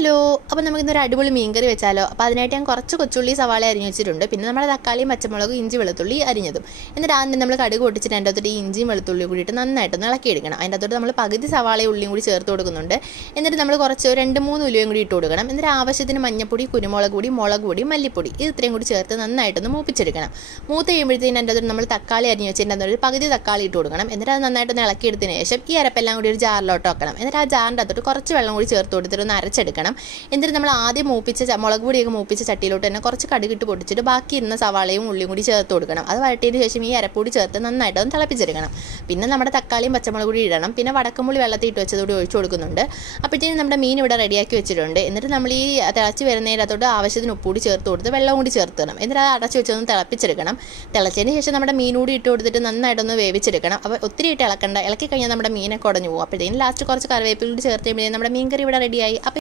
Hello, അപ്പോൾ നമുക്കിന്നൊരു അടിപൊളി മീൻകറി വെച്ചാലോ. അപ്പോൾ അതിനായിട്ട് ഞാൻ കുറച്ച് കൊച്ചുള്ളി സവാള അരിഞ്ഞ് വെച്ചിട്ടുണ്ട്. പിന്നെ നമ്മുടെ തക്കാളിയും പച്ചമുളകും ഇഞ്ചി വെളുത്തുള്ളി അരിഞ്ഞതും. എന്നിട്ട് ആദ്യം നമ്മൾ കടുക് പൊട്ടിച്ചിട്ട് അതിൻ്റെ അകത്തോട്ട് ഈ ഇഞ്ചിയും വെളുത്തുള്ളിയും കൂടിയിട്ട് നന്നായിട്ടൊന്ന് ഇളക്കിയെടുക്കണം. അതിൻ്റെ അകത്തോട്ട് നമ്മൾ പകുതി സവാളയും ഉള്ളിയും കൂടി ചേർത്ത് കൊടുക്കുന്നുണ്ട്. എന്നിട്ട് നമ്മൾ കുറച്ച് 2-3 ഉലുവയും കൂടി ഇട്ട് കൊടുക്കണം. എന്നിട്ട് ആവശ്യത്തിന് മഞ്ഞപ്പൊടി, കുരുമുളക് പൊടി, മുളക് പൊടി, മല്ലിപ്പൊടി ഇത് ഇത്രയും കൂടി ചേർത്ത് നന്നായിട്ടൊന്ന് മൂപ്പിച്ചെടുക്കണം. മൂത്ത് കഴിയുമ്പോഴത്തേനും അതിൻ്റെ അകത്തോട്ട് നമ്മൾ തക്കാളി അരിഞ്ഞ് വെച്ചതിൻ്റെ അകത്തോട്ട് പകുതി തക്കാളി ഇട്ട് കൊടുക്കണം. എന്നിട്ട് അത് നന്നായിട്ടൊന്ന് ഇളക്കിയെടുത്തതിന് ശേഷം ഈ അരപ്പെല്ലാം കൂടി ഒരു ജാറിലോട്ട് വെക്കണം. എന്നിട്ട് ആ ജാറിൻ്റെ അകത്തോട്ട് കുറച്ച് വെള്ളം കൂടി ചേർത്ത് കൊടുത്തിട്ട് ഒന്ന് അരച്ചെടുക്കണം. എന്നിട്ട് നമ്മൾ ആദ്യം മൂപ്പിച്ച മുളക് പൊടിയൊക്കെ മൂപ്പിച്ച ചട്ടിയിലോട്ട് തന്നെ കുറച്ച് കടുകിട്ട് പൊട്ടിച്ചിട്ട് ബാക്കി ഇരുന്ന സവാളയും ഉള്ളിയും കൂടി ചേർത്ത് കൊടുക്കണം. അത് വഴറ്റിയതിന് ശേഷം ഈ അരപ്പൊടി ചേർത്ത് നന്നായിട്ടൊന്ന് തിളപ്പിച്ചെടുക്കണം. പിന്നെ നമ്മുടെ തക്കാളിയും പച്ചമുളക് കൂടി ഇടണം. പിന്നെ വടക്കമ്പുളി വെള്ളത്തിൽ ഇട്ട് വെച്ചതോടെ ഒഴിച്ചു കൊടുക്കുന്നുണ്ട്. അപ്പോഴത്തേനും നമ്മുടെ മീൻ ഇവിടെ റെഡിയാക്കി വെച്ചിട്ടുണ്ട്. എന്നിട്ട് നമ്മൾ ഈ തിളച്ച് വരുന്നതിനകത്തോട്ട് ആവശ്യത്തിന് ഉപ്പുകൂടി ചേർത്ത് കൊടുത്ത് വെള്ളം കൂടി ചേർത്തണം. എന്നിട്ട് അത് അടച്ച് വെച്ചൊന്ന് തിളപ്പിച്ചെടുക്കണം. തിളച്ചതിന് ശേഷം നമ്മുടെ മീൻ കൂടി ഇട്ട് കൊടുത്തിട്ട് നന്നായിട്ടൊന്ന് വേവിച്ചെടുക്കണം. അപ്പോൾ ഒത്തിരി ഇട്ട് ഇളക്കണ്ട, ഇളക്കി കഴിഞ്ഞാൽ നമ്മുടെ മീനൊക്കെ ഉടഞ്ഞു പോകും. അപ്പോഴത്തേനും ലാസ്റ്റ് കുറച്ച് കറിവേപ്പില കൂടി ചേർത്ത് കഴിയുമ്പോഴത്തേനും നമ്മുടെ മീൻ കറി ഇവിടെ റെഡിയായി.